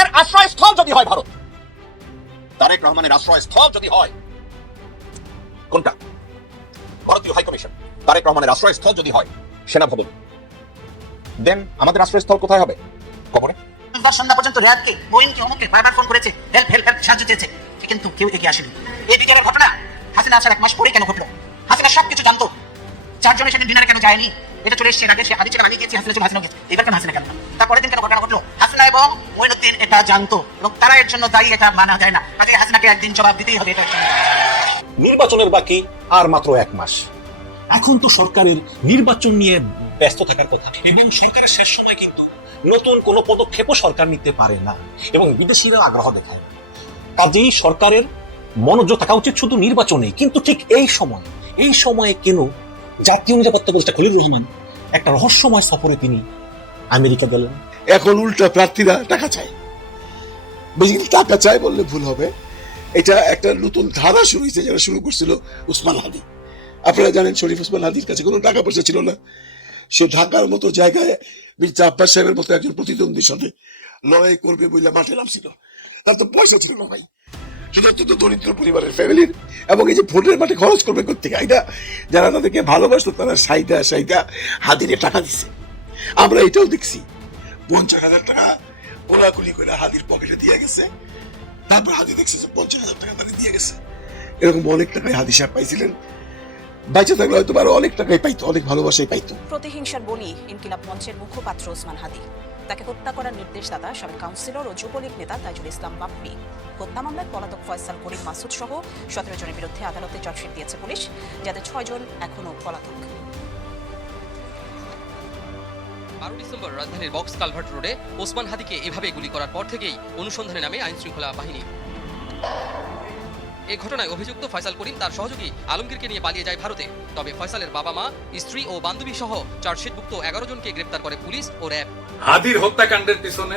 রহমানের আশ্রয়স্থল যদি হয় ভারত, তারেক রহমানের আশ্রয়স্থল যদি হয় কোনটা? ভারতীয় হাইকমিশন। তারেক রহমানের আশ্রয়স্থল যদি হয় সেনা ভবন, দেন আমাদের আশ্রয়স্থল কোথায় হবে? কবরে। সন্ধ্যা পর্যন্ত র্যাবকে, গোয়েন্দাকে, অমুককে বারবার ফোন করেছে, হেল্প হেল্প হেল্প, সাহায্য চেয়েছে, কিন্তু কেউ এগিয়ে আসেনি। এই বিচারের ঘটনা হাসিনা আসার 1 মাস পরে কেন ঘটলো? হাসিনা সবকিছু জানতো, 4 জনের সাথে ডিনারে কেন যায়নি? এটা চলে এসছে আগে, সে হাদিস ছিল, আমি গিয়েছি, হাসিনা ছিল, হাসিনা গেছে, এবার কেন হাসিনা কেন? তারপরে দিন কেন ঘটনা ঘটলো? হাসিনা এবং মঈনুদ্দিন এটা জানতো এবং তারা এর জন্য দায়ী, এটা মানা যায় না। কাজে হাসিনাকে একদিন জবাব দিতেই হবে। এটা নির্বাচনের বাকি আর মাত্র 1 মাস। এখন তো সরকারের নির্বাচন নিয়ে ব্যস্ত থাকার কথা, এবং সরকারের শেষ সময় কিন্তু নতুন কোনো পদক্ষেপও সরকার নিতে পারে না এবং বিদেশিরা আগ্রহ দেখায় না। কাজেই সরকারের মনোযোগ থাকা উচিত শুধু নির্বাচনে। কিন্তু ঠিক এই সময়ে কেন জাতীয় নিরাপত্তা উপদেষ্টা খলিলুর রহমান একটা রহস্যময় সফরে তিনি আমেরিকা গেলেন? এখন উল্টা প্রার্থীরা টাকা চায়, বেসিক্যালি টাকা চায় বললে ভুল হবে। এটা একটা নতুন ধারা শুরু হয়েছে, যারা শুরু করছিল উসমান হাদি। আপনারা জানেন শরীফ ওসমান হাদির কাছে কোনো টাকা পয়সা ছিল না। সে ঢাকার মতো জায়গায় মির্জা আব্বাস সাহেবের মতো একজন প্রতিদ্বন্দ্বীর সাথে লড়াই করবে বলে মাঠে নামছিল। তার তো পয়সা ছিল না ভাই, শুধু দরিদ্র পরিবারের ফ্যামিলির। এবং এই যে ভোটের মাঠে খরচ করবে কোথেকে? এটা যারা তাদেরকে ভালোবাসতো তারা সাইদা হাদিরে টাকা দিচ্ছে। আমরা এটাও দেখছি, 50,000 টাকা কোলাকুলি করে হাদির পকেটে দিয়ে গেছে, তারপর হাদি দেখছে 50,000 টাকা তাকে দিয়ে গেছে। এরকম অনেক টাকায় হাদি সাহেব পাইছিলেন, বাইচে থাকলে হয়তো আরো অনেক টাকাই পাইতো, অনেক ভালোবাসাই পাইতো। প্রতিহিংসার বলি ইনকিলাব মঞ্চের মুখপাত্র ওসমান হাদি। তাকে হত্যা করার নির্দেশদাতা সাবেক কাউন্সিলর ও যুবলীগ নেতা তাইজুল ইসলাম বাপ্পি। হত্যা মামলায় পলাতক ফয়সাল করিম মাসুদ সহ 17 জনের বিরুদ্ধে আদালতে চার্জশিট দিয়েছে পুলিশ, যাদের 6 জন এখনও পলাতক। 12 ডিসেম্বর রাজধানীর বক্স কালভার্ট রোডে ওসমান হাদিকে এভাবে গুলি করার পর থেকেই অনুসন্ধানে নামে আইনশৃঙ্খলা বাহিনী। এই ঘটনায় অভিযুক্ত ফয়সাল করিম তার সহযোগী আলমগীরকে নিয়ে পালিয়ে যায় ভারতে। তবে ফয়সালের বাবা মা, স্ত্রী ও বান্ধবী সহ চার্জশিটভুক্ত 11 জনকে গ্রেপ্তার করে পুলিশ ও র্যাব। হাদির হত্যাকাণ্ডের পিছনে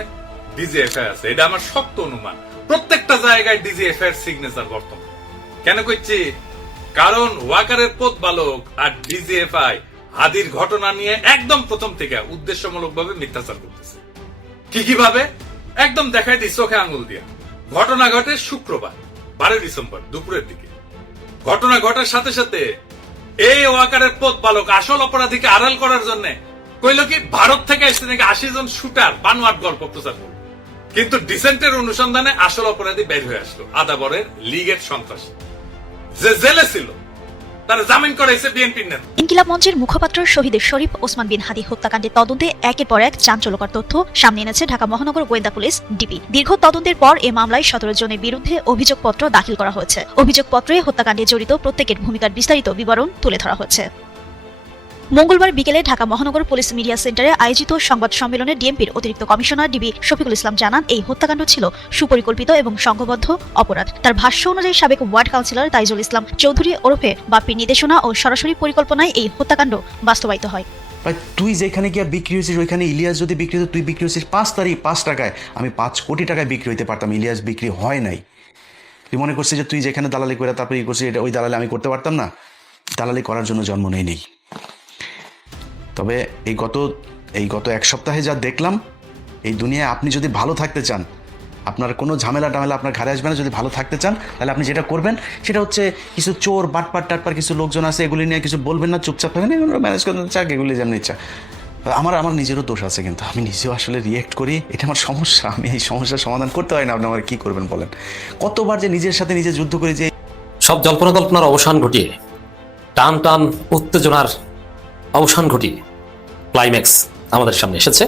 ডিজিএফআই আছে, এটা আমার শক্ত অনুমান। প্রত্যেকটা জায়গায় ডিজিএফআই এর সিগনেচার বর্তমান। কেন কইছি? কারণ ওয়াকারের প্রতিপালক আর ডিজিএফআই হাদির ঘটনা নিয়ে একদম প্রথম থেকে উদ্দেশ্যমূলকভাবে মিথ্যাচার করতেছে। কিভাবে? একদম দেখাই দিই চোখে আঙুল দিয়া। ঘটনা ঘটে শুক্রবার 12 ডিসেম্বর দুপুরের দিকে। ঘটনা ঘটার সাথে সাথে এই ওয়াকারের প্রতিপালক আসল অপরাধীকে আড়াল করার জন্য কইল কি ভারত থেকে এসে নাকি 80 জন শুটার বানোয়াট গল্প প্রচার করল। কিন্তু ডিসেন্টের অনুসন্ধানে আসল অপরাধী বের হয়ে আসলো, আদাবরের লীগের সন্ত্রাসী যে জেলে ছিল, তার জামিন করাইছে বিএনপির নেতা। ইনকিলাব মঞ্চের মুখপাত্র শহীদ শরীফ ওসমান বিন হাদি হত্যাকাণ্ডের তদন্তে একের পর এক চাঞ্চল্যকর তথ্য সামনে এনেছে ঢাকা মহানগর গোয়েন্দা পুলিশ ডিবি। দীর্ঘ তদন্তের পর এ মামলায় 17 জনের বিরুদ্ধে অভিযোগপত্র দাখিল করা হয়েছে। অভিযোগপত্রে হত্যাকাণ্ডে জড়িত প্রত্যেকের ভূমিকার বিস্তারিত বিবরণ তুলে ধরা হয়েছে। মঙ্গলবার বিকেলে ঢাকা মহানগর পুলিশ মিডিয়া সেন্টারে আয়োজিত সংবাদ সম্মেলনে ডিএমপির অতিরিক্ত কমিশনার ডিবি শফিকুল ইসলাম জানান, এই হত্যাকাণ্ড ছিল সুপরিকল্পিত এবং সংঘবদ্ধ অপরাধ। তার ভাষ্য অনুযায়ী সাবেক ওয়ার্ড কাউন্সিলর তাইজুল ইসলাম চৌধুরী ওরফে বাপ্পির নির্দেশনা ও সরাসরি পরিকল্পনায় এই হত্যাকাণ্ড বাস্তবায়িত হয়। তুই যেখানে গিয়ে বিক্রি হয়েছিস, ওইখানে ইলিয়াস যদি বিক্রি হতো, তুই বিক্রি হয়েছিস 5 টাকায়, আমি 5 কোটি টাকায় বিক্রি হইতে পারতাম। ইলিয়াস বিক্রি হয় নাই। তুই মনে করছিস যে তুই যেখানে দালালি করে তারপরে ই করছিস, এটা ওই দালালি আমি করতে পারতাম না? দালালি করার জন্য জন্ম নেই। তবে এই গত 1 সপ্তাহে যা দেখলাম, এই দুনিয়ায় আপনি যদি ভালো থাকতে চান, আপনার কোনো ঝামেলা আপনার ঘাড়ে আসবে না। যদি ভালো থাকতে চান তাহলে আপনি যেটা করবেন সেটা হচ্ছে কিছু চোর টাটপার কিছু লোকজন আছে, এগুলি নিয়ে কিছু বলবেন না, চুপচাপ থাকবেন, এগুলো ম্যানেজ করতে চাক, এগুলি যেমন ইচ্ছা। আমার নিজেরও দোষ আছে, কিন্তু আমি নিজেও আসলে রিয়েক্ট করি, এটা আমার সমস্যা। আমি এই সমস্যার সমাধান করতে হয় না। আপনি আমার কী করবেন বলেন? কতবার যে নিজের সাথে নিজে যুদ্ধ করি। যে সব জল্পনার অবসান ঘটিয়ে, টান উত্তেজনার অবসান ঘটিয়ে ক্লাইম্যাক্স আমাদের সামনে এসেছে।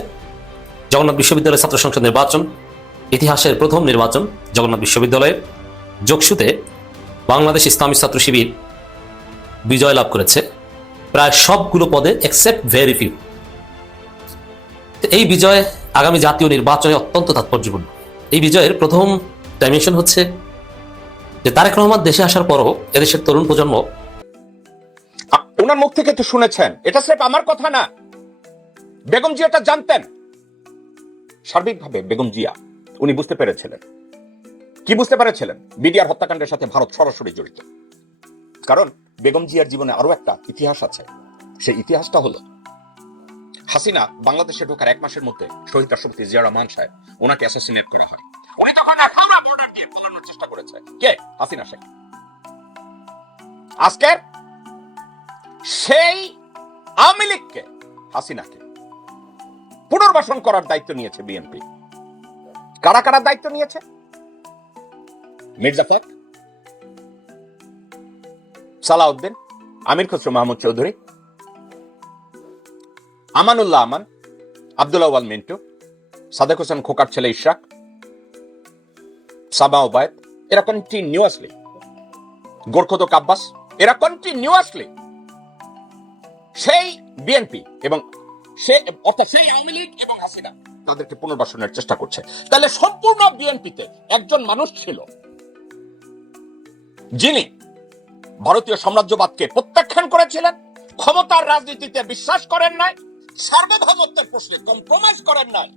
জগন্নাথ বিশ্ববিদ্যালয়ের ছাত্র সংসদ নির্বাচন, ইতিহাসের প্রথম নির্বাচন। জগন্নাথ বিশ্ববিদ্যালয়ের যোগসুতে বাংলাদেশ ইসলামী ছাত্র শিবির বিজয় লাভ করেছে প্রায় সবগুলো পদে এক্সেপ্ট ভেরি ফিউ। এই বিজয় আগামী জাতীয় নির্বাচনে অত্যন্ত তাৎপর্যপূর্ণ। এই বিজয়ের প্রথম ডাইমেনশন হচ্ছে যে তারেক রহমান দেশে আসার পরও এদেশের তরুণ প্রজন্ম, ওনার মুখ থেকে তো শুনেছেন, এটা স্রেফ আমার কথা না, বেগম জিয়াটা জানতেন। সার্বিকভাবে বেগম জিয়া উনি বুঝতে পেরেছিলেন। কি বুঝতে পেরেছিলেন? বিডিআর হত্যাকাণ্ডের সাথে ভারত সরাসরি জড়িত। কারণ বেগম জিয়ার জীবনে আরো একটা ইতিহাস আছে। সেই ইতিহাসটা হলো হাসিনা বাংলাদেশে ঢোকার 1 মাসের মধ্যে শহীদ রাষ্ট্রপতি জিয়া রহমান সাহেব ওনাকে অ্যাসাসিনেট করা হয়। উনি তখন আখাউড়া বর্ডার দিয়ে পালানোর চেষ্টা করেছে। কে? হাসিনা শেখ। আজকের সেই আওয়ামী লীগকে, হাসিনাকে পুনর্বাসন করার দায়িত্ব নিয়েছে বিএনপি। কারা কারা দায়িত্ব নিয়েছে? মির্জা ফখর, সালাউদ্দিন, আমির খসরু মাহমুদ চৌধুরী, আমানুল্লাহ আমান, আব্দুল আওয়াল মিন্টু, সাদেক হোসেন খোকার ছেলে ইশরাক, সাবা ওবায়দ, এরা কন্টিনিউয়াসলি, গোরখোদক আব্বাস, এরা কন্টিনিউয়াসলি সেই বিএনপি এবং অর্থাৎ সেই আওয়ামী লীগ এবং হাসিনা তাদেরকে পুনর্বাসনের চেষ্টা করছে। তাহলে সম্পূর্ণ বিএনপিতে একজন মানুষ ছিল যিনি ভারতীয় সাম্রাজ্যবাদকে প্রত্যাখ্যান করেছিলেন, ক্ষমতার রাজনীতিতে বিশ্বাস করেন নাই, সার্বভৌমত্বের প্রশ্নে কম্প্রোমাইজ করেন নাই,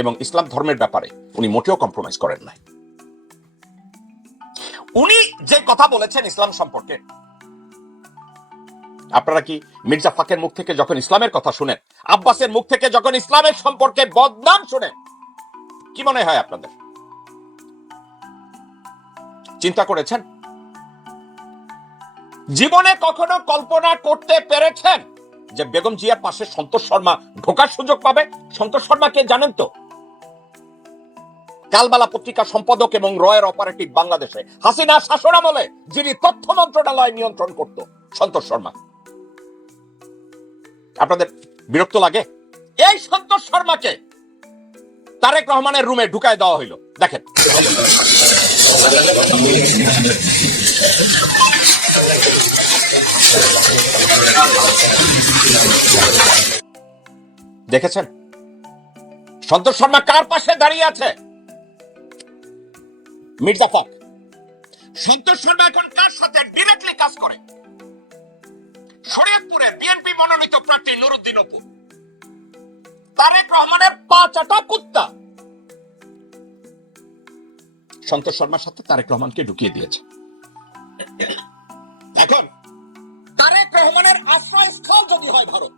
এবং ইসলাম ধর্মের ব্যাপারে উনি মোটেও কম্প্রোমাইজ করেন নাই। উনি যে কথা বলেছেন ইসলাম সম্পর্কে, আপনারা কি মির্জা ফখরের মুখ থেকে যখন ইসলামের কথা শুনেন, আব্বাসের মুখ থেকে যখন ইসলামের সম্পর্কে বদনাম শুনেন, কি মনে হয় আপনাদের? চিন্তা করেছেন? জীবনে কখনো কল্পনা করতে পেরেছেন যে বেগম জিয়ার পাশে সন্তোষ শর্মা ঢোকার সুযোগ পাবে? সন্তোষ শর্মাকে জানেন তো? কালবালা পত্রিকা সম্পাদক এবং রয়ের অপারেটিভ বাংলাদেশে হাসিনা শাসনামলে যিনি তথ্য মন্ত্রণালয় নিয়ন্ত্রণ করত, সন্তোষ শর্মা। আপনাদের বিরক্ত লাগে? এই সন্তোষ শর্মাকে তারেক রহমানের রুমে ঢুকায় দেওয়া হইল। দেখেন, দেখেছেন সন্তোষ শর্মা কার পাশে দাঁড়িয়ে আছে? মির্জা ফখর। সন্তোষ শর্মা এখন কার সাথে ডিরেক্টলি কাজ করে? শরীয়তপুরের বিএনপি মনোনীত প্রার্থী নুরুদ্দিন অপু, তারেক রহমানের 5 কুত্তা সন্তোষ শর্মার সাথে তারেক রহমানকে ঢুকিয়ে দিয়েছে। এখন তারেক রহমানের আশ্রয়স্থল যদি হয় ভারত,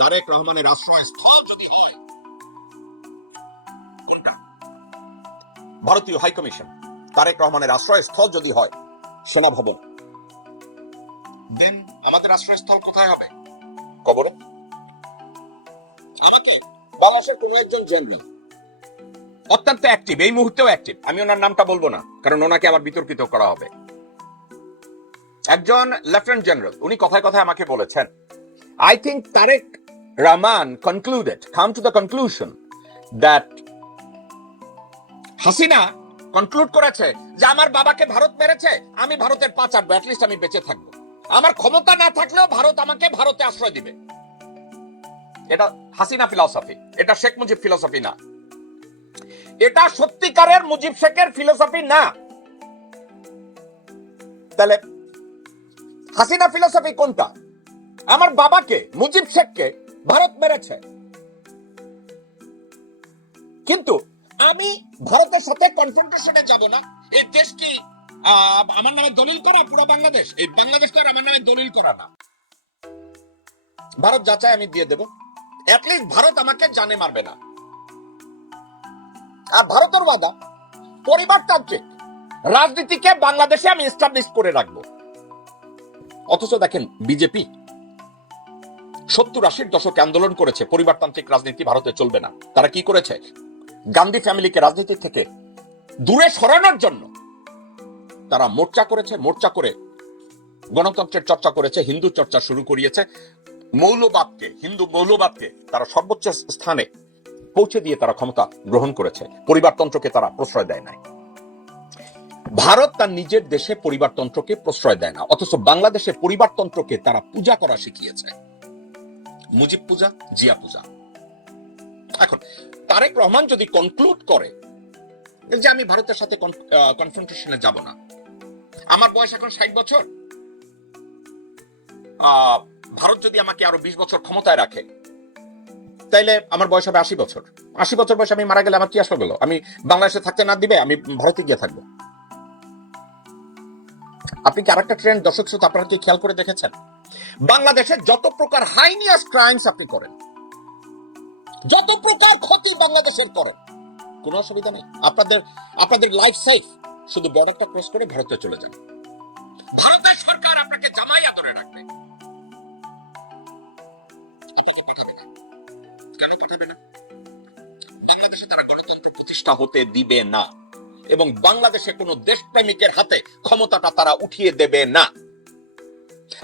তারেক রহমানের আশ্রয়স্থল যদি হয় কোনটা? ভারতীয় হাইকমিশন। তারেক রহমানের আশ্রয়স্থল যদি হয় সেনাভবন, দেন আমাদের আশ্রয়স্থল কোথায় হবে? কবরে। আমাকে বাংলাদেশের কোন একজন জেনারেল অত্যন্ত অ্যাক্টিভ, এই মুহূর্তেও অ্যাক্টিভ, আমি ওনার নামটা বলবো না কারণ ওনাকে আবার বিতর্কিত করা হবে, একজন লেফটেন্যান্ট জেনারেল, উনি কথায় কথায় আমাকে বলেছেন, I think Tariq Rahman come to the conclusion that Hasina conclude করেছে যে আমার বাবাকে ভারত মেরেছে, আমি ভারতের পা চাটবো, অ্যাটলিস্ট আমি বেঁচে থাকবো, আমার ক্ষমতা না থাকলেও ভারত আমাকে ভারতে আশ্রয় দিবে। এটা হাসিনা ফিলসফি, এটা শেখ মুজিব ফিলসফি না, এটা সত্যিকারের মুজিব শেখের ফিলসফি না। তাহলে হাসিনা ফিলসফি কোনটা? আমার বাবাকে, মুজিব শেখকে ভারত মেরেছে, কিন্তু আমি ভারতের সাথে কনফ্রন্টেশনে যাব না। এই দেশ কি আমার নামে দলিল করা? পুরো বাংলাদেশ, এই বাংলাদেশটা আমার নামে দলিল করা না। ভারত যা চায় আমি দিয়ে দেব, অ্যাটলিস্ট ভারত আমাকে জানে মারবে না। আর ভারতের ওয়াদা পরিবারতান্ত্রিক রাজনীতিকে বাংলাদেশে আমি এস্টাবলিশ করে রাখবো। অথচ দেখেন বিজেপি 70-80 দশকে আন্দোলন করেছে পরিবারতান্ত্রিক রাজনীতি ভারতে চলবে না। তারা কি করেছে? গান্ধী ফ্যামিলিকে রাজনীতি থেকে দূরে সরানোর জন্য তারা মোর্চা করেছে, মোর্চা করে গণতন্ত্রের চর্চা করেছে, হিন্দু চর্চা শুরু করিয়েছে, মৌলবাদকে, হিন্দু মৌলবাদকে তারা সর্বোচ্চ স্থানে পৌঁছে দিয়ে তারা ক্ষমতা গ্রহণ করেছে, পরিবারতন্ত্রকে তারা প্রশ্রয় দেয় নাই। ভারত তার নিজের দেশে পরিবারতন্ত্রকে প্রশ্রয় দেয় না, অথচ বাংলাদেশে পরিবারতন্ত্রকে তারা পূজা করা শিখিয়েছে, মুজিব পূজা, জিয়া পূজা। এখন তারেক রহমান যদি কনক্লুড করে যে আমি ভারতের সাথে কনফ্রন্টেশনে যাব না, আমার বয়স এখন 60 বছর, ভারত যদি আমাকে আরো 20 বছর ক্ষমতায় রাখে তাইলে আমার বয়স হবে 80 বছর। 80 বছর বয়সে আমি মারা গেলে আমার কি আসলে গেল? আমি বাংলাদেশে থাকতে না দিবে, আমি ভারতে গিয়ে থাকবো। আপনি কি আরেকটা ট্রেন্ড দর্শক শ্রোতা আপনারা কি খেয়াল করে দেখেছেন? বাংলাদেশে যত প্রকার হাইনিয়াস ক্রাইমস আপনি করেন, যত প্রকার ক্ষতি বাংলাদেশের করেন, কোনো অসুবিধা নেই। আপনাদের লাইফ সেফ, শুধু বর্ডারটা ক্রস করে ভারতে চলে যান। ভারতের সরকার আপনাকে জামাই আদরে রাখবে। আপনাকে পাঠাবে না। কেন পাঠাবে না? বাংলাদেশে তারা গণতন্ত্র প্রতিষ্ঠা হতে দিবে না, এবং বাংলাদেশে কোনো দেশপ্রেমিকের হাতে ক্ষমতাটা তারা উঠিয়ে দেবে না।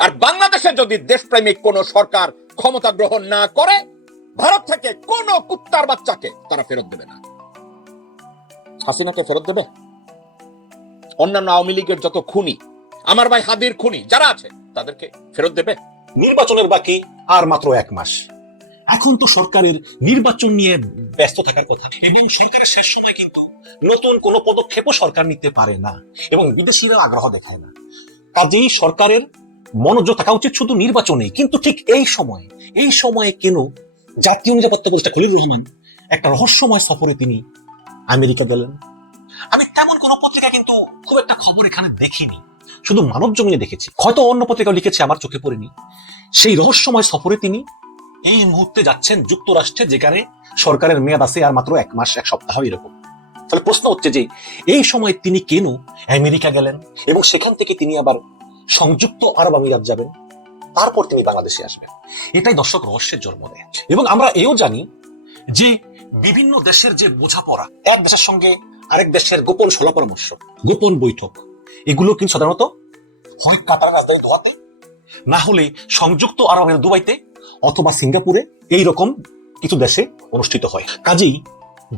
আর বাংলাদেশে যদি দেশপ্রেমিক কোন সরকার ক্ষমতা গ্রহণ না করে, ভারত থেকে কোন কুত্তার বাচ্চাকে তারা ফেরত দেবে না। হাসিনাকে ফেরত দেবে? অন্যান্য আওয়ামী লীগের যত খুনি, আমার ভাই হাদির খুনি যারা আছে, তাদেরকে ফেরত দেবে? নির্বাচনের বাকি আর মাত্র 1 মাস। এখন তো সরকারের নির্বাচন নিয়ে ব্যস্ত থাকার কথা, এবং সরকারের শেষ সময় কিন্তু নতুন কোনো পদক্ষেপও সরকার নিতে পারে না, এবং বিদেশিরা আগ্রহ দেখায় না। কাজেই সরকারের মনোযোগ থাকা উচিত শুধু নির্বাচনে। কিন্তু ঠিক এই সময়ে কেন জাতীয় নিরাপত্তা উপদেষ্টা খলিলুর রহমান একটা রহস্যময় সফরে তিনি আমেরিকা গেলেন? আমি তেমন কোনো পত্রিকা কিন্তু খুব একটা খবর এখানে দেখিনি, শুধু মানব জমিনে দেখেছি, হয়তো অন্য পত্রিকা লিখেছে, আমার চোখে পড়েনি। সেই রহস্যময় সফরে তিনি এই মুহূর্তে যাচ্ছেন যুক্তরাষ্ট্রে, যেখানে সরকারের মেয়াদ আছে আর মাত্র 1 মাস 1 সপ্তাহ এরকম। তাহলে প্রশ্ন হচ্ছে যে এই সময় তিনি কেন আমেরিকা গেলেন, এবং সেখান থেকে তিনি আবার সংযুক্ত আরব আমিরাত যাবেন, তারপর তিনি বাংলাদেশে আসবেন। এটাই দর্শক রহস্যের জন্ম দেয়। এবং আমরা এও জানি যে বিভিন্ন দেশের যে বোঝাপড়া, এক দেশের সঙ্গে আরেক দেশের গোপন সলা পরামর্শ, গোপন বৈঠক, এগুলো কিন্তু সাধারণত হয় কাতার রাজধানী দোহাতে, না হলে সংযুক্ত আরব আমিরাত দুবাইতে অথবা সিঙ্গাপুরে, এইরকম কিছু দেশে অনুষ্ঠিত হয়। কাজেই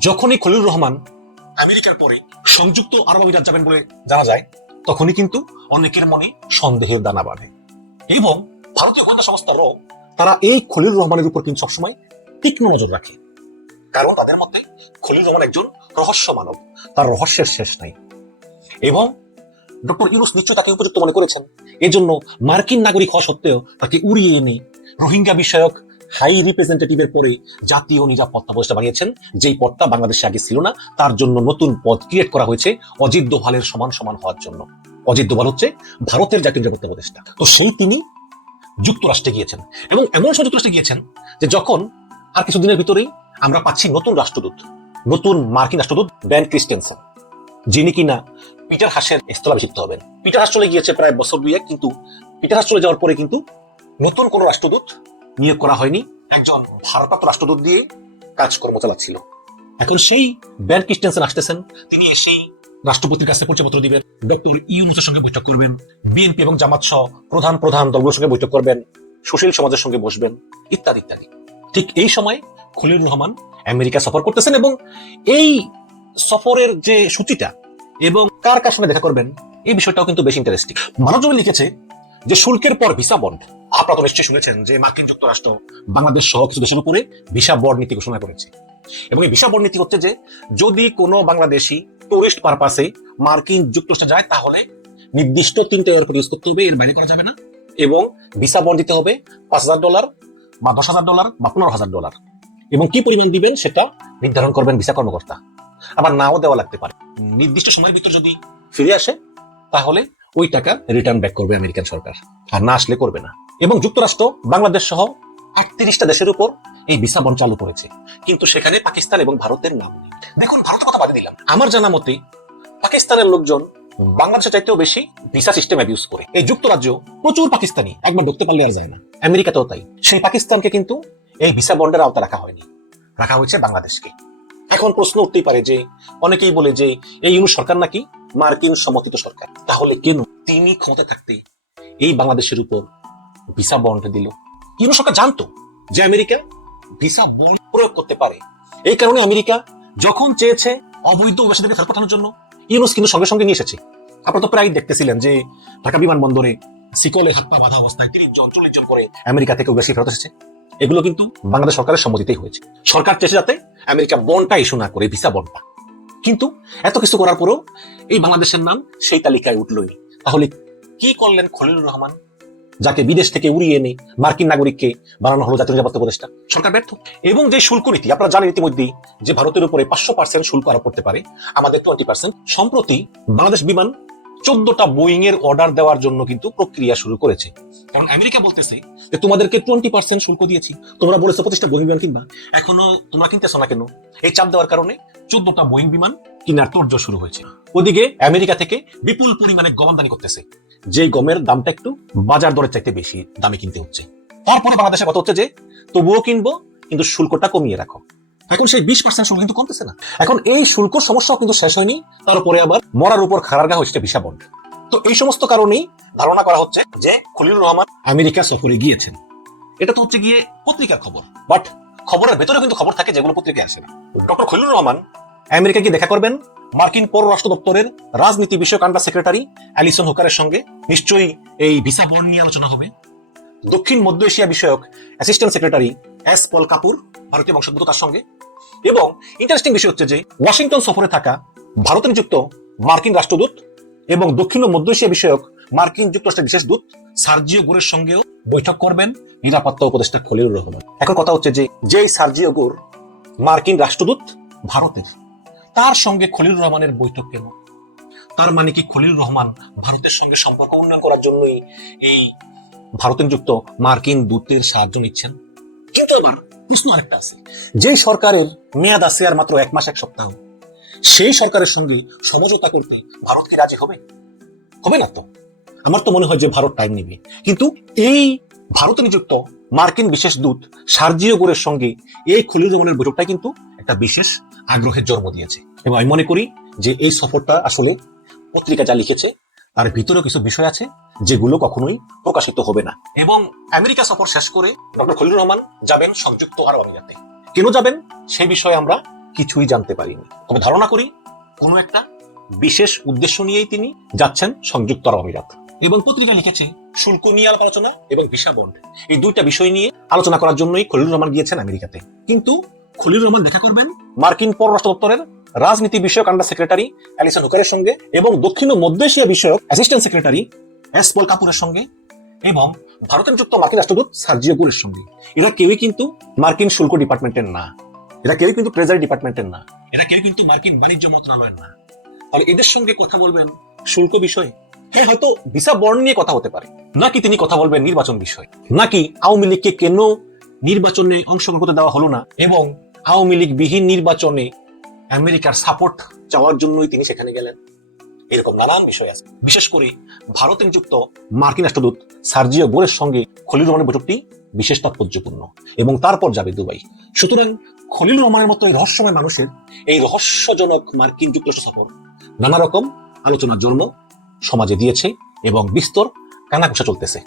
যখনই খলিলুর রহমান আমেরিকার পরে সংযুক্ত আরব আমিরাত যাবেন বলে জানা যায়, তখনই কিন্তু অনেকের মনে সন্দেহের দানা বাঁধে। এবং ভারতীয় গোয়েন্দা সংস্থা র, তারা এই খলিলুর রহমানের উপর কিন্তু সবসময় তীক্ষ্ণ নজর রাখে, কারণ তাদের মধ্যে খলিলুর রহমান একজন রহস্য মানব, তার রহস্যের শেষ নাই। এবং ডক্টর ইউনূস নিশ্চয় তাকে উপযুক্ত মনে করেছেন, এজন্য মার্কিন নাগরিক হওয়া সত্ত্বেও তাকে উড়িয়ে এনে রোহিঙ্গা বিষয়ক হাই রিপ্রেজেন্টেটিভের পরে জাতীয় নিরাপত্তা উপদেষ্টা বানিয়েছেন, যেই পদটা বাংলাদেশে আগে ছিল না। তার জন্য নতুন পদ ক্রিয়েট করা হয়েছে অজিত দোভালের সমান হওয়ার জন্য। অজিত দোভাল হচ্ছে ভারতের জাতীয় নিরাপত্তা উপদেষ্টা। তো সেই তিনি যুক্তরাষ্ট্রে গিয়েছেন, এবং এমন সময় যুক্তরাষ্ট্রে গিয়েছেন যে যখন আর কিছুদিনের ভিতরেই আমরা পাচ্ছি নতুন মার্কিন রাষ্ট্রদূত ব্যান ক্রিস্টেনসেন, যিনি কিনা পিটার হাসের স্থলাভিষিক্ত হবেন। পিটার হাস চলে গিয়েছে প্রায় বছর 2-1, কিন্তু পিটার হাস চলে যাওয়ার পরে কিন্তু নতুন কোন রাষ্ট্রদূত নিয়োগ করা হয়নি, একজন ভারপ্রাপ্ত রাষ্ট্রদূত দিয়ে কাজকর্ম চালাচ্ছিল। এখন সেই ব্যান ক্রিস্টেনসেন আসতেছেন, তিনি এসেই রাষ্ট্রপতির কাছে পরিচয়পত্র দিবেন, ডক্টর ইউনূসের সঙ্গে বৈঠক করবেন, বিএনপি এবং জামাত সহ প্রধান দলগুলোর সঙ্গে বৈঠক করবেন, সুশীল সমাজের সঙ্গে বসবেন, ইত্যাদি ইত্যাদি। ঠিক এই সময় খলিলুর রহমান আমেরিকা সফর করতেছেন, এবং এই সফরের যে সূচিটা এবং কার সঙ্গে দেখা করবেন, এই বিষয়টাও কিন্তু বেশ ইন্টারেস্টিং। মানবজমিন লিখেছে যে শুল্কের পর ভিসা বন্ড। আপনারা তো নিশ্চয়ই শুনেছেন যে মার্কিন যুক্তরাষ্ট্র বাংলাদেশ সহ কিছু দেশের উপরে ভিসা বন্ড নীতি ঘোষণা করেছে। এবং এই ভিসা বন্ড নীতি হচ্ছে যে যদি কোনো বাংলাদেশি টুরিস্ট পারপাসে মার্কিন যুক্তরাষ্ট্রে যায়, তাহলে নির্দিষ্ট 3টা এয়ারপোর্ট ইউজ করতে হবে, এর বাইরে করা যাবে না। এবং ভিসা বন্ড দিতে হবে $5,000 বা $10,000 বা $15,000, এবং কি পরিমাণ দিবেন সেটা নির্ধারণ করবেন ভিসা কর্মকর্তা। আবার নাও দেওয়া লাগতে পারে। নির্দিষ্ট সময়ের ভিতর যদি ফিরে আসে, তাহলে ওই টাকা রিটার্ন ব্যাক করবে আমেরিকান সরকার, আর না আসলে করবে না। এবং যুক্তরাষ্ট্র বাংলাদেশ সহ 38টা দেশের উপর এই ভিসা বন্ড চালু করেছে, কিন্তু সেখানে পাকিস্তান এবং ভারতের নাম নেই। দেখুন, ভারতের কথা বাদে দিলাম, আমার জানা মতে পাকিস্তানের লোকজন বাংলাদেশের চাইতেও বেশি ভিসা সিস্টেম অ্যাবিউজ করে। এই যুক্তরাজ্য প্রচুর পাকিস্তানি একবার ঢুকতে পারলে আর যায় না, আমেরিকাতেও তাই। সেই পাকিস্তানকে কিন্তু এই ভিসা বন্ডের আওতা রাখা হয়নি, রাখা হয়েছে বাংলাদেশকে। এখন প্রশ্ন উঠতেই পারে যে অনেকেই বলে যে এই ইউনূস সরকার নাকি মার্কিন সমর্থিত সরকার, তাহলে কেন তিনি ক্ষমতায় থাকতে এই বাংলাদেশের উপর ভিসা বন্ড দিল? ইউনূস সরকার জানতো যে আমেরিকা ভিসা বন্ড প্রয়োগ করতে পারে, এই কারণে আমেরিকা যখন চেয়েছে অবৈধ অভিবাসীদেরকে ফেরত পাঠানোর জন্য, ইউনূস কিন্তু সঙ্গে সঙ্গে নিয়ে এসেছে। আপনারা তো প্রায় দেখতেছিলেন যে ঢাকা বিমানবন্দরে শিকলে হাত পা বাঁধা অবস্থায় 30-40 জন করে আমেরিকা থেকে অভিবাসী ফেরত এসেছে। এগুলো কিন্তু বাংলাদেশ সরকারের সম্মতিতেই হয়েছে। সরকার চেয়েছে যাতে আমেরিকা বন্ডটা ইস্যু না করে, ভিসা বন্ডটা। কিন্তু এত কিছু করার পরেও এই বাংলাদেশের নাম সেই তালিকায় উঠলই। তাহলে কি করলেন খলিলুর রহমান, যাকে বিদেশ থেকে উড়িয়ে এনে মার্কিন নাগরিককে বানানো হলো জাতীয় নিরাপত্তা উপদেষ্টা? সরকার ব্যর্থ। এবং যে শুল্ক নীতি, আপনারা জানেন ইতিমধ্যেই যে ভারতের উপরে 500% শুল্ক আরোপ করতে পারে, আমাদের 20%। সম্প্রতি বাংলাদেশ বিমান 14টা বোয়িং এর অর্ডার দেওয়ার জন্য কিন্তু প্রক্রিয়া শুরু করেছে। কারণ আমেরিকা বলতেছে যে তোমাদেরকে 20% শুল্ক দিয়েছি, তোমরা বলেছো 25টা বোয়িং বিমান কিনবা, এখনো তোমরা কিনতেছো না কেন? এই চাপ দেওয়ার কারণে 14টা বোয়িং বিমান কেনার তোড়জোড় শুরু হয়েছে। ওদিকে আমেরিকা থেকে বিপুল পরিমাণে গম আমদানি করতেছে, যে গমের দামটা একটু বাজার দরের চাইতে বেশি দামে কিনতে হচ্ছে। তারপরে বাংলাদেশে কথা হচ্ছে যে তবুও কিনবো, কিন্তু শুল্কটা কমিয়ে রাখো। এখন সেই 20% শুল্ক কিন্তু কমতেছে না। এখন এই শুল্ক সমস্যাও কিন্তু শেষ হয়নি, তার উপরে আবার মরার উপর খাড়ার গা হচ্ছে ভিসা বন্ড। তো এই সমস্ত কারণেই ধারণা করা হচ্ছে যে খলিলুর রহমান আমেরিকা সফরে গিয়েছেন। এটা তো হচ্ছে গিয়ে পত্রিকার খবর, বাট খবরের ভেতরে কিন্তু খবর থাকে যেগুলো পত্রিকায় আসে না। ডক্টর খলিলুর রহমান আমেরিকা গিয়ে দেখা করবেন মার্কিন পররাষ্ট্র দপ্তরের রাজনীতি বিষয়ক আন্ডার সেক্রেটারি অ্যালিসন হুকারের সঙ্গে। নিশ্চয়ই এই ভিসা বন্ড নিয়ে আলোচনা হবে। দক্ষিণ মধ্য এশিয়া বিষয়ক অ্যাসিস্ট্যান্ট সেক্রেটারি এস পল কাপুর ভারতীয় বংশোদ্ভূত তার সঙ্গে। এবং ইন্টারেস্টিং বিষয় হচ্ছে যে ওয়াশিংটন সফরে থাকা ভারতে নিযুক্ত মার্কিন রাষ্ট্রদূত এবং দক্ষিণ ও মধ্য এশিয়া বিষয়ক মার্কিন যুক্তরাষ্ট্রের বিশেষ দূত সার্জিও গোরের সঙ্গেও বৈঠক করবেন নিরাপত্তা উপদেষ্টা খলিলুর রহমান। এখন কথা হচ্ছে যে সার্জিও গোর মার্কিন রাষ্ট্রদূত ভারতের, তার সঙ্গে খলিলুর রহমানের বৈঠক কেন? তার মানে কি খলিলুর রহমান ভারতের সঙ্গে সম্পর্ক উন্নয়ন করার জন্যই এই ভারতে নিযুক্ত মার্কিন দূতের সাহায্য নিচ্ছেন? কিন্তু আমার প্রশ্ন আরেকটা আছে, যে সরকারের মেয়াদ আছে আর মাত্র 1 মাস 1 সপ্তাহ, সেই সরকারের সঙ্গে সমঝোতা করতে ভারত কি রাজি হবে? হবে না তো। আমার তো মনে হয় যে ভারত টাইম নেবে। কিন্তু এই ভারতে নিযুক্ত মার্কিন বিশেষ দূত সার্জিও গোরের সঙ্গে এই খলিলুর রহমানের বৈঠকটা কিন্তু একটা বিশেষ আগ্রহের জন্ম দিয়েছে। এবং আমি মনে করি যে এই সফরটা আসলে পত্রিকা যা লিখেছে তার ভিতরেও কিছু বিষয় আছে যেগুলো কখনোই প্রকাশিত হবে না। এবং আমেরিকা সফর শেষ করে ডক্টর খলিলুর রহমান যাবেন সংযুক্ত আরব আমিরাতে। কেন যাবেন সেই বিষয়ে আমরা কিছুই জানতে পারিনি, তবে ধারণা করি কোনো একটা বিশেষ উদ্দেশ্য নিয়েই তিনি যাচ্ছেন সংযুক্ত আরব আমিরাত। এবং পত্রিকা লিখেছে শুল্ক নিয়ে আলোচনা এবং ভিসা বন্ড, এই দুইটা বিষয় নিয়ে আলোচনা করার জন্যই খলিলুর রহমান গিয়েছেন আমেরিকাতে। কিন্তু খলিলুর রহমান দেখা করবেন মার্কিন পররাষ্ট্র দপ্তরের রাজনীতি বিষয়ক আন্ডার সেক্রেটারি অ্যালিসন হুকারের সঙ্গে এবং দক্ষিণ ও মধ্য এশিয়া বিষয়ক অ্যাসিস্ট্যান্ট সেক্রেটারি এস পল কাপুরের সঙ্গে এবং ভারতের যুক্ত মার্কিন রাষ্ট্রদূত সার্জিও গোরের সঙ্গে। এরা কেউই কিন্তু মার্কিন শুল্ক ডিপার্টমেন্টের না, এরা কেউই কিন্তু ট্রেজারি ডিপার্টমেন্টের না, এরা কেউই কিন্তু মার্কিন বাণিজ্য মন্ত্রণালয়ের না। তাহলে এদের সঙ্গে কথা বলবেন শুল্ক বিষয়ে? হ্যাঁ, হয়তো ভিসা বন্ড নিয়ে কথা হতে পারে, নাকি তিনি কথা বলবেন নির্বাচন বিষয়, নাকি আওয়ামী লীগকে কেন নির্বাচনে অংশগ্রহণ করতে দেওয়া হলো না এবং আওয়ামী লীগ বিহীন নির্বাচনে আমেরিকার সাপোর্ট চাওয়ার জন্যই তিনি সেখানে গেলেন। এরকম নানান বিষয় আছে। বিশেষ করে ভারতে নিযুক্ত মার্কিন রাষ্ট্রদূত সার্জিও গোরের সঙ্গে খলিলুর রহমানের বৈঠকটি বিশেষ তাৎপর্যপূর্ণ এবং তারপর যাবে দুবাই। সুতরাং খলিলুর রহমানের মতো এই রহস্যময় মানুষের এই রহস্যজনক মার্কিন যুক্তরাষ্ট্র সফর নানা রকম আলোচনার জন্ম সমাজে দিয়েছে এবং বিস্তর কানাঘুষা চলতেছে।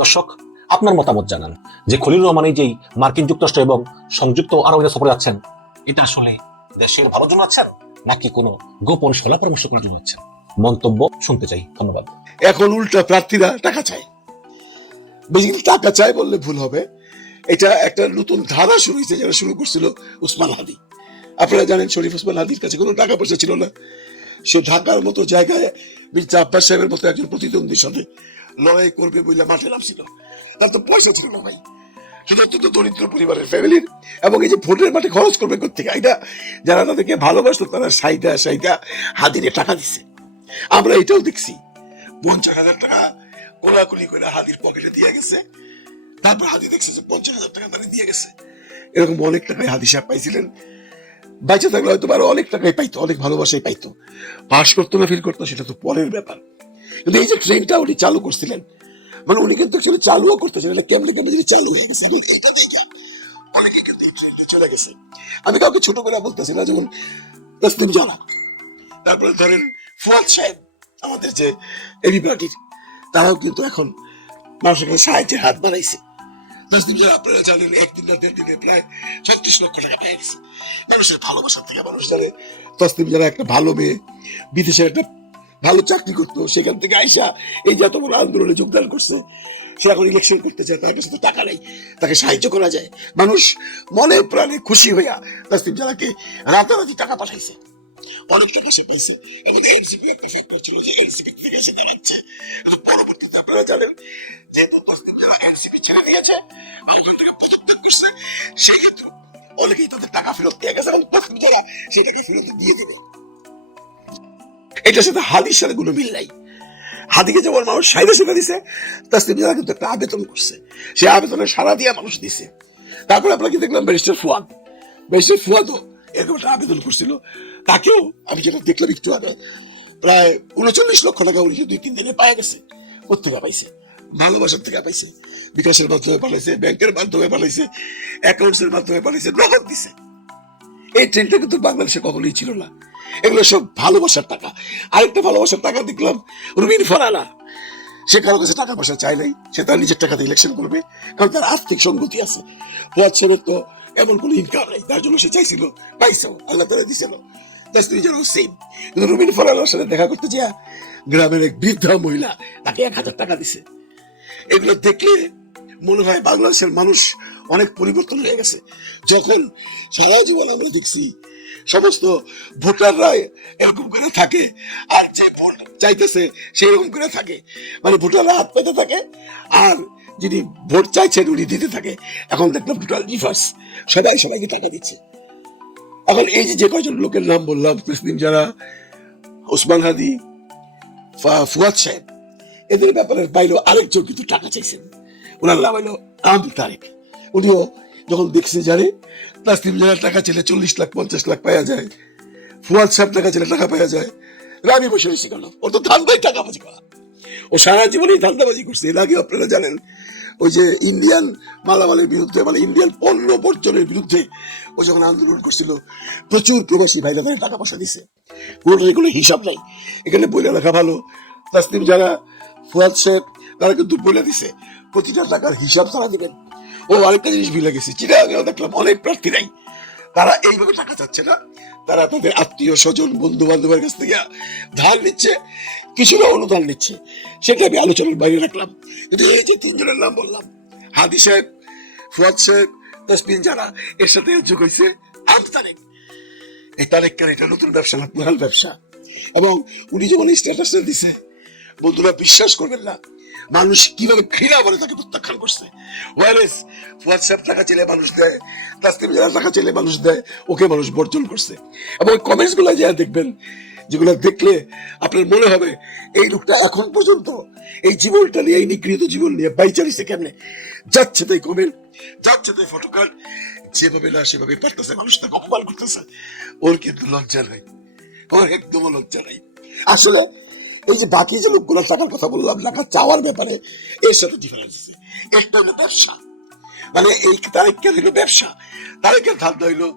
দর্শক, আপনার মতামত জানান যে খলিলুর রহমান এই যেই মার্কিন যুক্তরাষ্ট্র এবং সংযুক্ত আরব আমিরাত সফরে যাচ্ছেন, এটা আসলে দেশের ভালোর জন্য আছেন নাকি কোনো গোপন সলা পরামর্শ করার জন্য আছেন? মন্তব্য শুনতে চাই। ধন্যবাদ। এখন উল্টা প্রার্থীরা টাকা চায়। বেসিক্যালি টাকা চায় বললে ভুল হবে, এটা একটা নতুন ধারা শুরু হয়েছে যেটা শুরু করছিল উসমান হাদি। আপনারা জানেন শরীফ ওসমান হাদির কাছে কোনো টাকা পয়সা ছিল না, সে ঢাকার মতো জায়গায় মির্জা আব্বাস সাহেবের মতো একজন প্রতিদ্বন্দ্বীর সাথে লড়াই করবে বলে মাঠে নামছিল। তার তো পয়সা ছিল না ভাই, শুধু দরিদ্র পরিবারের ফ্যামিলির। এবং এই যে ভোটের মাঠে খরচ করবে কোথেকে, এটা যারা তাদেরকে ভালোবাসতো তারা সাইদা হাদিরে টাকা দিচ্ছে। আমরা এটাও দেখছি 50,000 টাকা কোলাকুলি করে হাদির পকেটে দিয়ে গেছে, তারপর হাদি দেখছে যে 50,000 টাকা মানে দিয়ে গেছে। এরকম অনেক টাকায় হাদি সাহেব পাইছিলেন, বাইচে থাকলে হয়তো আরো অনেক টাকাই পাইতো, অনেক ভালোবাসাই পাইতো। পাস করতো না ফিল করতো সেটা তো পরের ব্যাপার। কিন্তু এই যে ট্রেনটা উনি চালু করছিলেন, মানে উনি কিন্তু চালুও করতেছেন, এটা কেমনে যদি চালু হয়ে গেছে। এখন এইটা দেখে অনেকে কিন্তু এই ট্রেনটা চলে গেছে। আমি কাউকে ছোট করে বলতেছি না, যেমন তসলিম জানা, তারপরে ধরেন ফুয়াদ সাহেব আমাদের যে এবি পার্টির, তারাও কিন্তু এখন মানুষের কাছে সাহায্যের হাত বাড়াইছে। তসলিম জানা আপনারা জানেন 1 দিন না 1.5 দিনে প্রায় 36 লক্ষ টাকা পেয়ে গেছে। মানুষের ভালোবাসার থেকে মানুষ জানে তসলিম জানা একটা ভালো মেয়ে, বিদেশের একটা ভালো চাকরি করতো, সেখান থেকে আইসা এই যে এত বড় আন্দোলনে যোগদান করছে। সে এখন ইলেকশন করতে চায়, তার কাছে তো টাকা নেই, তাকে সাহায্য করা যায়। মানুষ মনে প্রাণে খুশি হইয়া তসলিম জানাকে রাতারাতি টাকা পাঠাইছে, অনেক টাকা সে পাইছে। এবং এনসিপি একটা ফ্যাক্টর ছিল যে এনসিপি থেকে এসে দাঁড়াচ্ছে। পরবর্তীতে আপনারা জানেন যেহেতু তসলিম জানা এনসিপি ছেড়ে নিয়েছে, ওখান থেকে পদত্যাগ করছে, সেক্ষেত্রে অনেকেই তাদের টাকা ফেরত দিয়ে গেছে এবং তসলিম জানা সেই টাকা ফেরত দিয়ে দেবে। এটার সাথে হাদির সাথে কোনো মিল নাই। হাদিকে যেমন মানুষ সাইডে সেটা দিছে, তাসলিম জারা কিন্তু একটা আবেদন করছে, সে আবেদনে সাড়া দিয়ে মানুষ দিছে। তারপরে আপনাকে দেখলাম ব্যারিস্টার ফুয়াদও এরকম একটা আবেদন করছিল, তাকেও আমি যেটা দেখলাম একটু আগে প্রায় 39 লক্ষ টাকা উনি 2-3 দিনে পাওয়া গেছে। কোথেকে পাইছে? ভালোবাসার থেকে পাইছে, বিকাশের মাধ্যমে পাঠাইছে, ব্যাংকের মাধ্যমে পাঠাইছে, অ্যাকাউন্টস এর মাধ্যমে পাঠাইছে, নগদ দিছে। এই ট্রেনটা কিন্তু বাংলাদেশে কখনোই ছিল না। এগুলো সব ভালোবাসার টাকা। আরেকটা ভালোবাসার টাকা দেখলাম রুবিন ফারানা, সে কারো কাছে টাকা পয়সা চাই নাই, সে তার নিজের টাকাতে ইলেকশন করবে, কারণ তার আর্থিক সঙ্গতি আছে। ফুয়াদ সাহেবের তো এমন কোনো ইনকাম নেই, তার জন্য সে চাইছিল, পাইছেও, আল্লাহ তাআলা দিছিল। তাসলিম জারা সেম, কিন্তু রুবিন ফারানার সাথে দেখা করতে যা গ্রামের এক বৃদ্ধা মহিলা তাকে 1000 টাকা দিছে। এগুলো দেখলে মনে হয় বাংলাদেশের মানুষ অনেক পরিবর্তন হয়ে গেছে। যখন সারা জীবন আমরা দেখছি সমস্ত ভোটাররা এরকম করে থাকে, আর যে ভোট চাইতেছে সেই রকম করে থাকে, মানে ভোটাররা হাত পেতে থাকে আর যিনি ভোট চাইছেন উনি দিতে থাকে। এখন দেখলাম টোটাল রিভার্স, সবাইকে টাকা দিচ্ছে। এখন এই যে কয়জন লোকের নাম বললাম, তাসলিম জারা, ওসমান হাদি, ফুয়াদ সাহেব, এদের ব্যাপারে বাইরেও আরেকজন কিন্তু টাকা চাইছেন, ওনার নাম হলো আব্দুল তারেক। উনিও যখন দেখছে জানে তাসলিম জারা টাকা ছেলে 40 লাখ 50 লাখ পাওয়া যায়, ফুয়াদ সাহেব টাকা ছেলে টাকা পাওয়া যায়, রাবি বসে রয়েছে কেন? ওর তো ধান্দাই টাকাবাজি করা, ও সারা জীবনেই ধান্দাবাজি করছে। এর আগে আপনারা জানেন ওই যে ইন্ডিয়ান মালামালের বিরুদ্ধে, মানে ইন্ডিয়ান পণ্য বর্জনের বিরুদ্ধে ও যখন আন্দোলন করছিল, প্রচুর প্রবাসী ভাইরা তাদের টাকা পয়সা দিছে, কোনোটার কোনো হিসাব নাই। এখানে বলে রাখা ভালো, তাসলিম জারা, ফুয়াদ সাহেব তারা কিন্তু বলে দিছে প্রতিটা টাকার হিসাব তারা দিবেন। ও আরেকটা জিনিস ভুলে গেছি, চিটাগাঁও দেখলাম অনেক প্রার্থীরাই তারা এইভাবে টাকা চাচ্ছে না, তারা তাদের আত্মীয় স্বজন বন্ধু বান্ধবের কাছ থেকে ধার নিচ্ছে, কিছুটা অনুদান নিচ্ছে। সেটা আমি আলোচনার বাইরে রাখলাম। কিন্তু এই যে 3 জনের নাম বললাম, হাদি সাহেব, ফুয়াদ সাহেব, তাসলিম জারা, এর সাথে যোগ হয়েছে আব্দুল তারেক। এই তারেককার এটা নতুন ব্যবসা না, পুরান ব্যবসা। এবং উনি যেমন স্ট্যাটাসটা দিছে, বন্ধুরা বিশ্বাস করবেন না মানুষ কিভাবে ঘৃণা করে তাকে প্রত্যাখ্যান করছে। ওয়ারেস ফুয়াদ সাহেব টাকা চেলে মানুষ দেয়, তাসলিম জারা টাকা চেলে মানুষ দেয়, ওকে মানুষ বর্জন করছে। এবং ওই কমেন্টস গুলো যা দেখবেন, যেগুলো দেখলে আপনার মনে হবে এই লোকটা এখন পর্যন্ত এই জীবনটা নিয়ে, এই নিগৃহীত জীবন নিয়ে বাইচারিছে কেমনে। যাচ্ছে তাই কমেন্ট, যাচ্ছে তাই ফটোকার্ড, যেভাবে না সেভাবে পারতেছে মানুষ তাকে অপমান করতেছে। ওর কিন্তু লজ্জা নাই, ওর একদম লজ্জা নাই। আসলে এই যে বাকি যে লোকগুলোর টাকার কথা বললাম, টাকা চাওয়ার ব্যাপারে এর সাথে ডিফারেন্স আছে। একটা হলো ব্যবসা, মানে এই তারেকের হলো ব্যবসা, তারেকের ধান্দা হইলো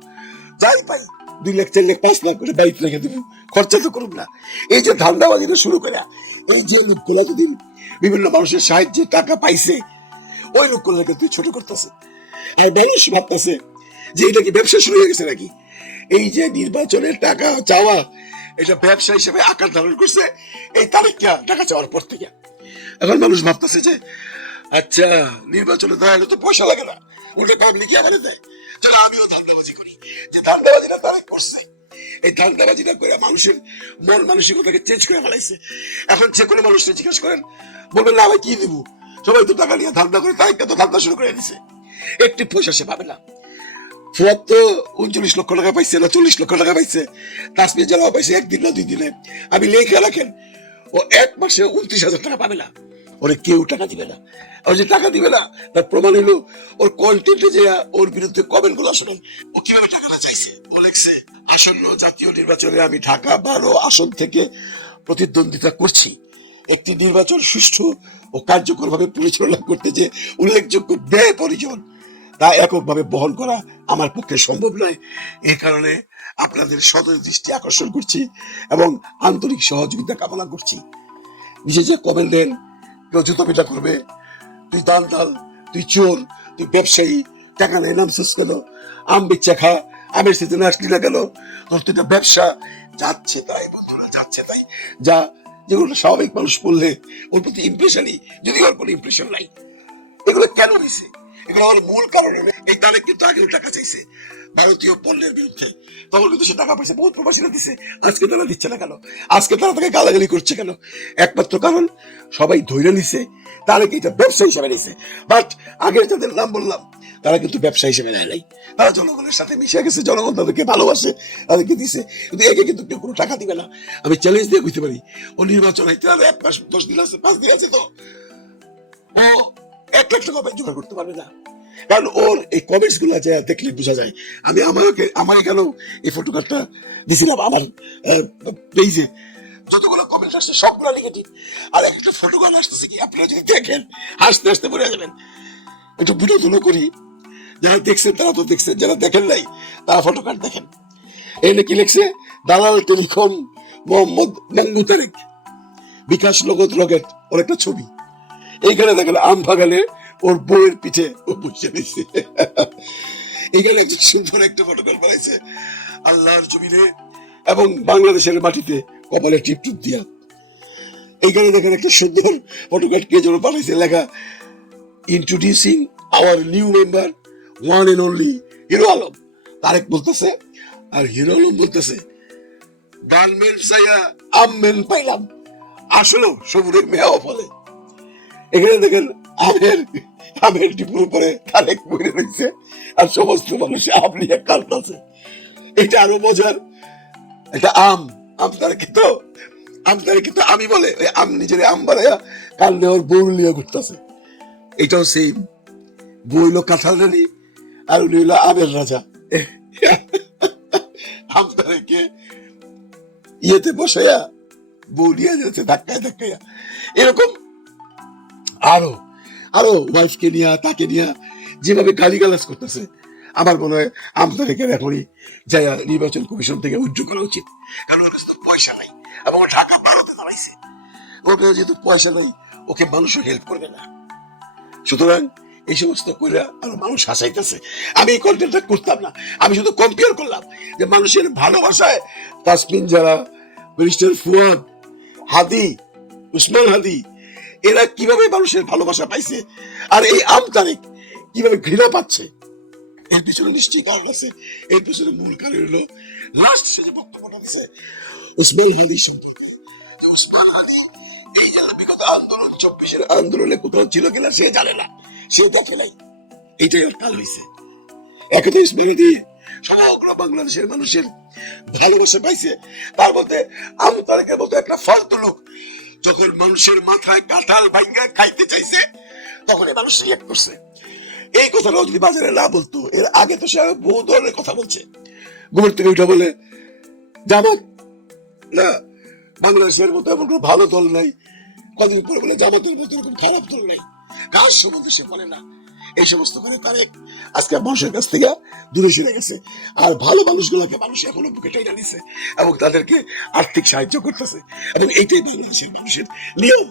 যাই পাই 2 লাখ 4 লাখ 5 লাখ করে বাইক রেখে দেবো, খরচা তো করুন না। এই যে ধান্দাবাজিটা শুরু করে, এই যে লোকগুলা যদি বিভিন্ন মানুষের সাহায্যে টাকা পাইছে, ওই লোকগুলোকে তুই ছোট করতেছে। আর মানুষ ভাবতেছে যে এটা কি ব্যবসা শুরু হয়ে গেছে নাকি। এই যে নির্বাচনের টাকা চাওয়া, এটা ব্যবসা হিসেবে আকার ধারণ করছে এই তারিখটা টাকা চাওয়ার পর থেকে। এখন মানুষ ভাবতেছে যে আচ্ছা নির্বাচনে দাঁড়ালে তো পয়সা লাগে না, উল্টে পাবলিকই আমাদের দেয়, চলো আমিও ধান্দাবাজি করি। যে ধান্দাবাজিটা তারা করছে, এই ধান্দাবাজিটা করে মানুষের মন মানসিকতাকে চেঞ্জ করে ফেলাইছে। এখন যে কোনো মানুষকে জিজ্ঞেস করেন, বলবেন না ভাই কি দিব, সবাই তো টাকা নিয়ে ধান্দা করে, তারিখটা তো ধান্দা শুরু করে দিছে, একটি পয়সা সে পাবে না। ফুয়াদ তো 39 লক্ষ টাকা পাইছে না 40 লক্ষ টাকা পাইছে, তাসলিম জারা পাইছে 1 দিন না 2 দিনে। আমি লেখা রাখেন ও 1 মাসে 29,000 টাকা পাবে না, ওরে কেউ টাকা দিবে না। আর যে টাকা দিবে না তার প্রমাণ হলো ওর কন্টেন্টে যে ওর বিরুদ্ধে কমেন্ট গুলো শুনেন, ও কিভাবে টাকাটা চাইছে। ও লেখছে আসন্ন জাতীয় নির্বাচনে আমি ঢাকা 12 আসন থেকে প্রতিদ্বন্দ্বিতা করছি, একটি নির্বাচন সুষ্ঠু ও কার্যকর ভাবে পরিচালনা করতে যে উল্লেখযোগ্য ব্যয় পরিজন তা এককভাবে বহন করা আমার পক্ষে সম্ভব নয়। এই কারণে আপনাদের সদয় দৃষ্টি আকর্ষণ করছি এবং আন্তরিক সহযোগিতা কামনা করছি। নিজে যে কমেন্ট দেন, কেউ জুতো পিটা করবে, তুই দাল, তুই চোর, তুই ব্যবসায়ী, টাকা নেই নামছিস কেন, আম বেচা খা, আমের সিজনে আসলি না কেন, তোর তো এটা ব্যবসা। যাচ্ছে তাই বন্ধুরা, যাচ্ছে তাই, যা যেগুলো স্বাভাবিক মানুষ বললে ওর প্রতি ইমপ্রেশনই, যদি ওর কোনো ইমপ্রেশন নাই। এগুলো কেন হয়েছে? এগুলো আমার মূল কারণে এই তারেক কিন্তু আগেও টাকা চাইছে ভারতীয় পণ্যের বিরুদ্ধে, তখন কিন্তু সে টাকা পয়সা বহুত প্রবাসীরা দিচ্ছে। আজকে তারা দিচ্ছে না কেন? আজকে তারা তাকে গালাগালি করছে কেন? একমাত্র কারণ সবাই ধৈর্য নিছে, তারা কি এটা ব্যবসা হিসেবে নিছে। বাট আগের যাদের নাম বললাম তারা কিন্তু ব্যবসা হিসেবে নেয় নাই, তারা জনগণের সাথে মিশে গেছে, জনগণ তাদেরকে ভালোবাসে, তাদেরকে দিছে। কিন্তু একে কিন্তু কেউ কোনো টাকা দিবে না। আমি চ্যালেঞ্জ দিয়ে বুঝতে পারি ও নির্বাচন হইতে আর 1 মাস 10 দিন আছে, 5 দিন আছে, তো ও 1 লাখ টাকা জোগাড় করতে পারবে না। কারণ ওর এই কমেন্টস গুলো দেখলে বোঝা যায়। আমি আমাকে কেন এই ফটোগ্রাফটা দিছিলাম আমার পেজে, যতগুলো কমেন্ট আসছে সবগুলো নেগেটিভ, আর একটা ফটোগ্রাফ আসতেছে কি আপনারা যদি দেখেন হাসতে হাসতে পড়ে যাবেন। একটু বিনোদনও করি, যারা দেখছেন তারা তো দেখছেন, যারা দেখেন নাই তারা ফটোগ্রাফ দেখেন। এই নাকি লিখছে দালাল টেলিকম মোহাম্মদ মঙ্গু তারেক, বিকাশ লগত রকেট, ওর একটা ছবি। এইখানে দেখেন আম বাগানে ওর বউয়ের পিঠে ও বসে দিচ্ছে। এইখানে একজন সুন্দর একটা ফটোগ্রাফ বানাইছে আল্লাহর জমিনে এবং বাংলাদেশের মাটিতে কপালে টিপটুপ দিয়া। এইখানে দেখেন একটা সুন্দর ফটোগ্রাফ কে যেন বানাইছে, লেখা introducing our new member one and only Hero Alam. Tarek বলতেছে আর হিরো আলম বলতেছে ডালমেন সাইয়া আমমেন পাইলাম, আসলেও সবুরের মেয়াও ফলে। এখানে দেখেন আমের টিপুর উপরে তারেক বইরে রয়েছে আর সমস্ত মানুষ আম নিয়ে কাঁদতেছে। এটা আরো মজার, এটা আম তারেক তো আমি বলে ওই আম নিজের আম বানাইয়া কান্দে ওর বউ নিয়ে ঘুরতেছে। এটাও সেম, বউ হইলো কাঁঠাল রানী আর উনি হইলো আমের রাজা। আম তারেকে ইয়েতে বসাইয়া বউ নিয়ে যাচ্ছে ধাক্কায় এরকম আরো ওয়াইফকে নিয়ে তাকে নিয়ে যেভাবে গালিগালাজ করতেছে, আমার মনে হয় আমদানিকে এখনই যাই নির্বাচন কমিশন থেকে উজ্জ্ব করা উচিত। কারণ ওর কাছে তো পয়সা নাই এবং ও ঢাকা ভারতে দাঁড়াইছে, ওর কাছে যেহেতু পয়সা নাই ওকে মানুষও হেল্প করবে না। সুতরাং এই সমস্ত করে আরো মানুষ হাসাইতেছে। আমি এই কন্টেন্টটা করতাম না, আমি শুধু কম্পেয়ার করলাম যে মানুষের ভালোবাসায় তাসমিন যারা, ব্যারিস্টার ফুয়াদ, হাদি, উসমান হাদি, এরা কিভাবে মানুষের ভালোবাসা পাইছে আর এই আম তারেক কিভাবে ঘৃণা পাচ্ছে, এর পিছনে নিশ্চয়ই কারণ আছে। এর পিছনে মূল কারণ হলো লাস্ট সে যে বক্তব্যটা দিছে উসমান হাদি সম্পর্কে। উসমান হাদি এই জেলা বিগত আন্দোলন 24-এর আন্দোলনে কোথাও ছিল কিনা সে জানে না, সে দেখে নাই, এইটাই ওর কাল হয়েছে। একথা উসমান হাদি সমগ্র বাংলাদেশের মানুষের ভালোবাসা পাইছে। তার মধ্যে আম তারেকের মতো একটা ফালতু লোক যখন মানুষের মাথায় কাঁঠাল ভাঙ্গা খাইতে চাইছে তখন এই মানুষ রিয়েক্ট করছে। এই কথাটাও যদি বাজারে না বলতো, এর আগে তো সে বহু ধরনের কথা বলছে। ঘুমের থেকে উঠে বলে জামাত না, বাংলাদেশের মতো এমন কোনো ভালো দল নাই। কদিন পরে বলে জামাতের মতো এরকম খারাপ দল নাই, কাজ সম্বন্ধে সে বলে না। এই সমস্ত করে তারেক আজকে মানুষের কাছ থেকে দূরে সরে গেছে। আর ভালো মানুষগুলোকে মানুষ এখনো বুকে টেনে নিছে এবং তাদেরকে আর্থিক সাহায্য করতেছে এবং এইটাই বাংলাদেশের মানুষের নিয়ম।